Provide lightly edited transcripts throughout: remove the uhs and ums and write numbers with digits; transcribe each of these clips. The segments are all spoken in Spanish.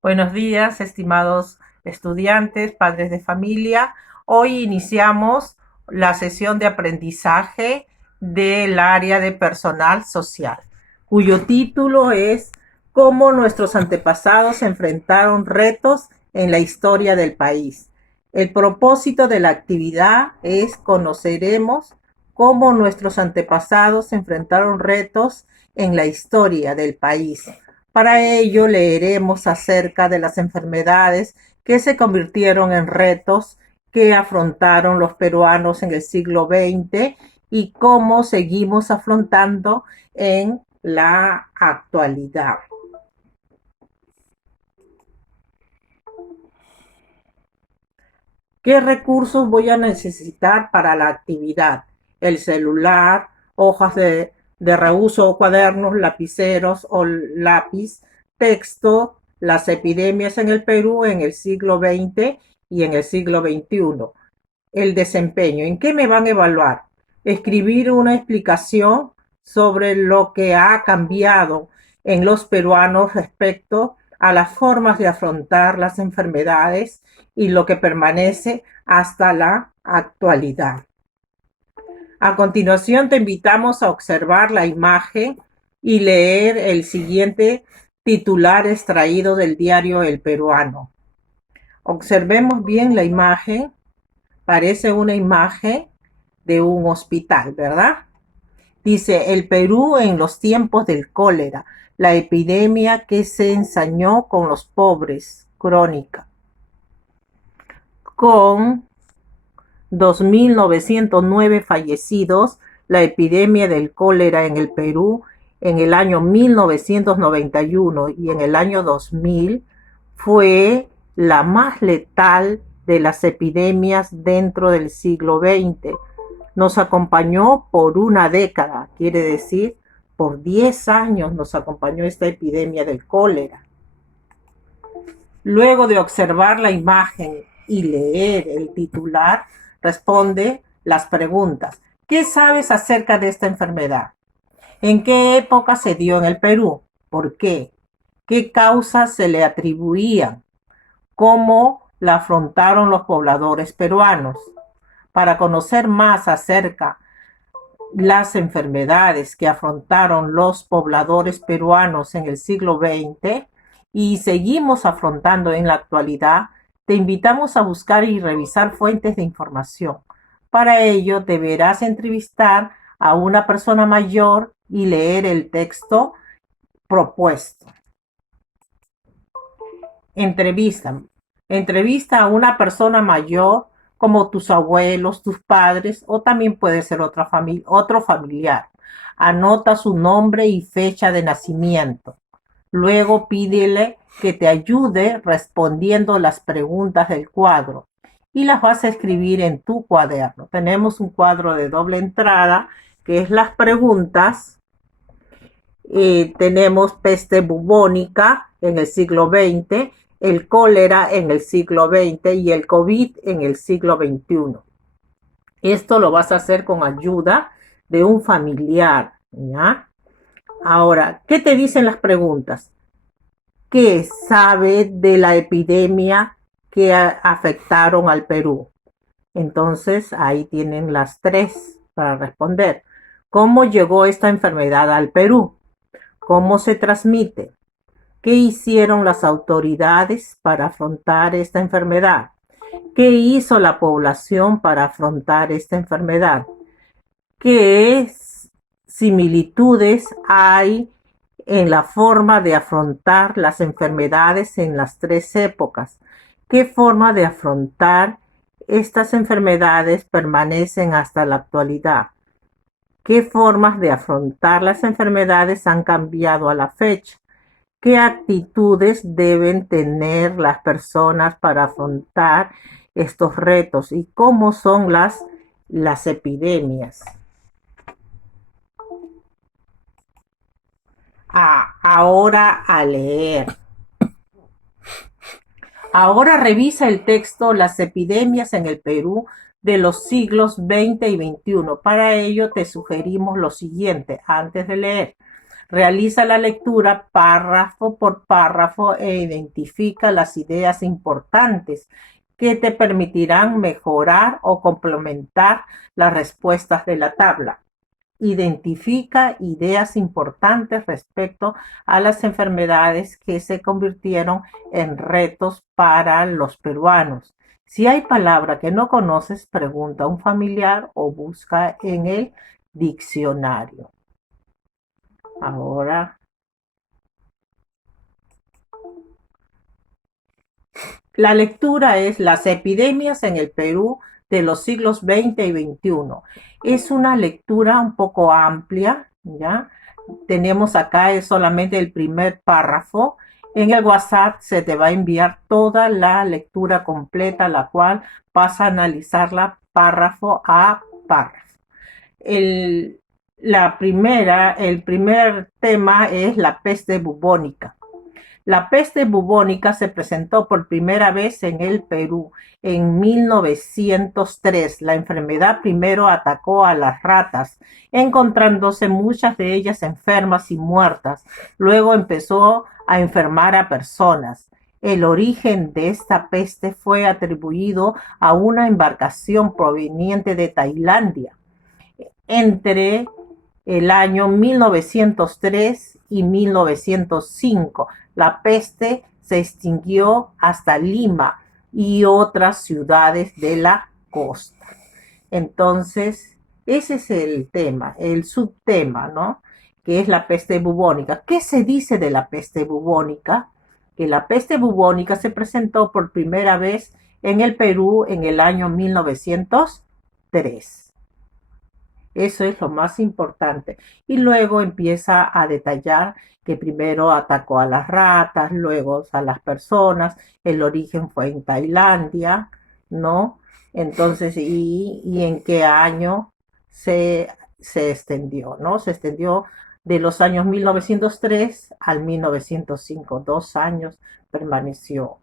Buenos días, estimados estudiantes, padres de familia. Hoy iniciamos la sesión de aprendizaje del área de personal social, cuyo título es Cómo nuestros antepasados enfrentaron retos en la historia del país. El propósito de la actividad es conoceremos cómo nuestros antepasados enfrentaron retos en la historia del país. Para ello leeremos acerca de las enfermedades que se convirtieron en retos que afrontaron los peruanos en el siglo XX y cómo seguimos afrontando en la actualidad. ¿Qué recursos voy a necesitar para la actividad? El celular, hojas de reuso o cuadernos, lapiceros o lápiz, texto, las epidemias en el Perú en el siglo XX y en el siglo XXI. El desempeño. ¿En qué me van a evaluar? Escribir una explicación sobre lo que ha cambiado en los peruanos respecto a las formas de afrontar las enfermedades y lo que permanece hasta la actualidad. A continuación te invitamos a observar la imagen y leer el siguiente titular extraído del diario El Peruano. Observemos bien la imagen. Parece una imagen de un hospital, ¿verdad? Dice, el Perú en los tiempos del cólera, la epidemia que se ensañó con los pobres, crónica, con 2.909 fallecidos, la epidemia del cólera en el Perú en el año 1991 y en el año 2000 fue la más letal de las epidemias dentro del siglo XX. Nos acompañó por una década, quiere decir, por 10 años nos acompañó esta epidemia del cólera. Luego de observar la imagen y leer el titular, responde las preguntas. ¿Qué sabes acerca de esta enfermedad? ¿En qué época se dio en el Perú? ¿Por qué? ¿Qué causas se le atribuían? ¿Cómo la afrontaron los pobladores peruanos? Para conocer más acerca de las enfermedades que afrontaron los pobladores peruanos en el siglo XX y seguimos afrontando en la actualidad, te invitamos a buscar y revisar fuentes de información. Para ello deberás entrevistar a una persona mayor y leer el texto propuesto. Entrevista. Entrevista a una persona mayor como tus abuelos, tus padres o también puede ser otro familiar. Anota su nombre y fecha de nacimiento. Luego pídele que te ayude respondiendo las preguntas del cuadro y las vas a escribir en tu cuaderno. Tenemos un cuadro de doble entrada que es las preguntas. Tenemos peste bubónica en el siglo XX, el cólera en el siglo XX y el COVID en el siglo XXI. Esto lo vas a hacer con ayuda de un familiar, ¿ya? Ahora, ¿qué te dicen las preguntas? ¿Qué sabe de la epidemia que afectaron al Perú? Entonces, ahí tienen las tres para responder. ¿Cómo llegó esta enfermedad al Perú? ¿Cómo se transmite? ¿Qué hicieron las autoridades para afrontar esta enfermedad? ¿Qué hizo la población para afrontar esta enfermedad? ¿Qué similitudes hay en la forma de afrontar las enfermedades en las tres épocas? ¿Qué forma de afrontar estas enfermedades permanecen hasta la actualidad? ¿Qué formas de afrontar las enfermedades han cambiado a la fecha? ¿Qué actitudes deben tener las personas para afrontar estos retos? ¿Y cómo son las epidemias? Ahora a leer. Ahora revisa el texto Las epidemias en el Perú de los siglos XX y XXI. Para ello te sugerimos lo siguiente antes de leer. Realiza la lectura párrafo por párrafo e identifica las ideas importantes que te permitirán mejorar o complementar las respuestas de la tabla. Identifica ideas importantes respecto a las enfermedades que se convirtieron en retos para los peruanos. Si hay palabra que no conoces, pregunta a un familiar o busca en el diccionario. Ahora, la lectura es Las epidemias en el Perú de los siglos XX y XXI. Es una lectura un poco amplia, ¿ya? Tenemos acá solamente el primer párrafo. En el WhatsApp se te va a enviar toda la lectura completa, la cual vas a analizarla párrafo a párrafo. El primer tema es la peste bubónica. La peste bubónica se presentó por primera vez en el Perú en 1903. La enfermedad primero atacó a las ratas, encontrándose muchas de ellas enfermas y muertas. Luego empezó a enfermar a personas. El origen de esta peste fue atribuido a una embarcación proveniente de Tailandia. Entre el año 1903 y 1905. La peste se extinguió hasta Lima y otras ciudades de la costa. Entonces, ese es el tema, el subtema, ¿no? Que es la peste bubónica. ¿Qué se dice de la peste bubónica? Que la peste bubónica se presentó por primera vez en el Perú en el año 1903. Eso es lo más importante. Y luego empieza a detallar que primero atacó a las ratas, luego a las personas, el origen fue en Tailandia, ¿no? Entonces, y en qué año se extendió, ¿no? Se extendió de los años 1903 al 1905, 2 años permaneció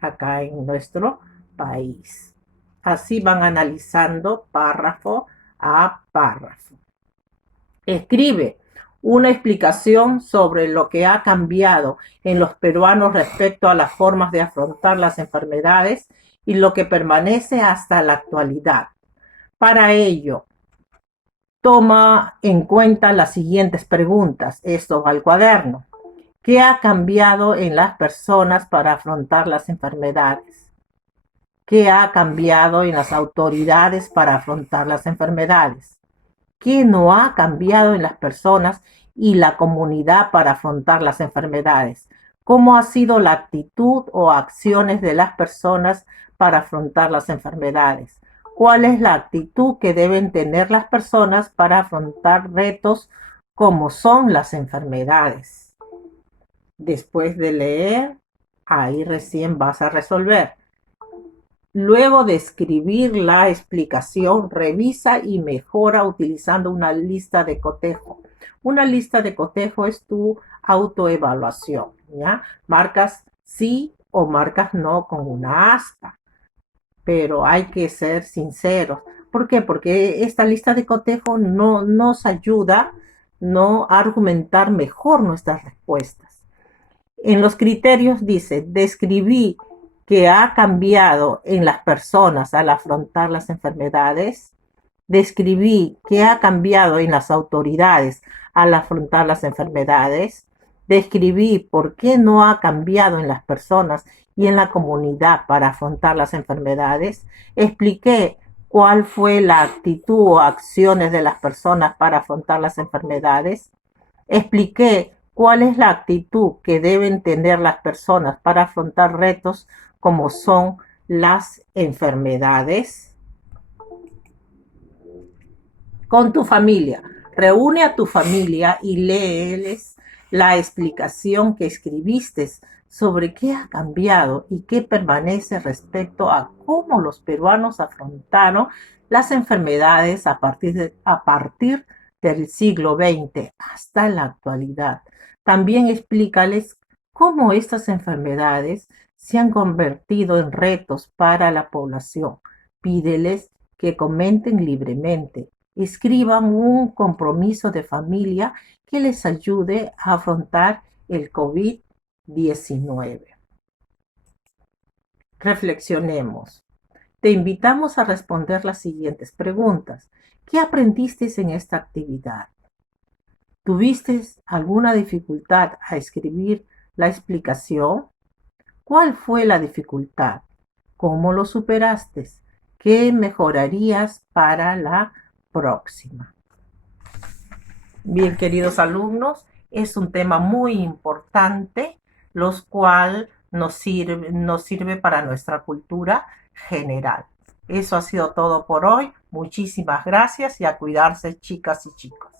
acá en nuestro país. Así van analizando párrafo a párrafo. Escribe una explicación sobre lo que ha cambiado en los peruanos respecto a las formas de afrontar las enfermedades y lo que permanece hasta la actualidad. Para ello, toma en cuenta las siguientes preguntas. Esto va al cuaderno. ¿Qué ha cambiado en las personas para afrontar las enfermedades? ¿Qué ha cambiado en las autoridades para afrontar las enfermedades? ¿Qué no ha cambiado en las personas y la comunidad para afrontar las enfermedades? ¿Cómo ha sido la actitud o acciones de las personas para afrontar las enfermedades? ¿Cuál es la actitud que deben tener las personas para afrontar retos como son las enfermedades? Después de leer, ahí recién vas a resolver. Luego de escribir la explicación, revisa y mejora utilizando una lista de cotejo. Una lista de cotejo es tu autoevaluación, ¿ya? Marcas sí o marcas no con una aspa, pero hay que ser sinceros. ¿Por qué? Porque esta lista de cotejo no nos ayuda no a argumentar mejor nuestras respuestas. En los criterios dice, describí que ha cambiado en las personas al afrontar las enfermedades. Describí que ha cambiado en las autoridades al afrontar las enfermedades. Describí por qué no ha cambiado en las personas y en la comunidad para afrontar las enfermedades. Expliqué cuál fue la actitud o acciones de las personas para afrontar las enfermedades. Expliqué cuál es la actitud que deben tener las personas para afrontar retos como son las enfermedades. Con tu familia. Reúne a tu familia y léeles la explicación que escribiste sobre qué ha cambiado y qué permanece respecto a cómo los peruanos afrontaron las enfermedades a partir del siglo XX hasta la actualidad. También explícales cómo estas enfermedades se han convertido en retos para la población. Pídeles que comenten libremente Escriban un compromiso de familia que les ayude a afrontar el COVID-19. Reflexionemos. Te invitamos a responder las siguientes preguntas. ¿Qué aprendiste en esta actividad? ¿Tuviste alguna dificultad a escribir la explicación? ¿Cuál fue la dificultad? ¿Cómo lo superaste? ¿Qué mejorarías para la próxima? Bien, queridos alumnos, es un tema muy importante, los cual nos sirve para nuestra cultura general. Eso ha sido todo por hoy. Muchísimas gracias y a cuidarse, chicas y chicos.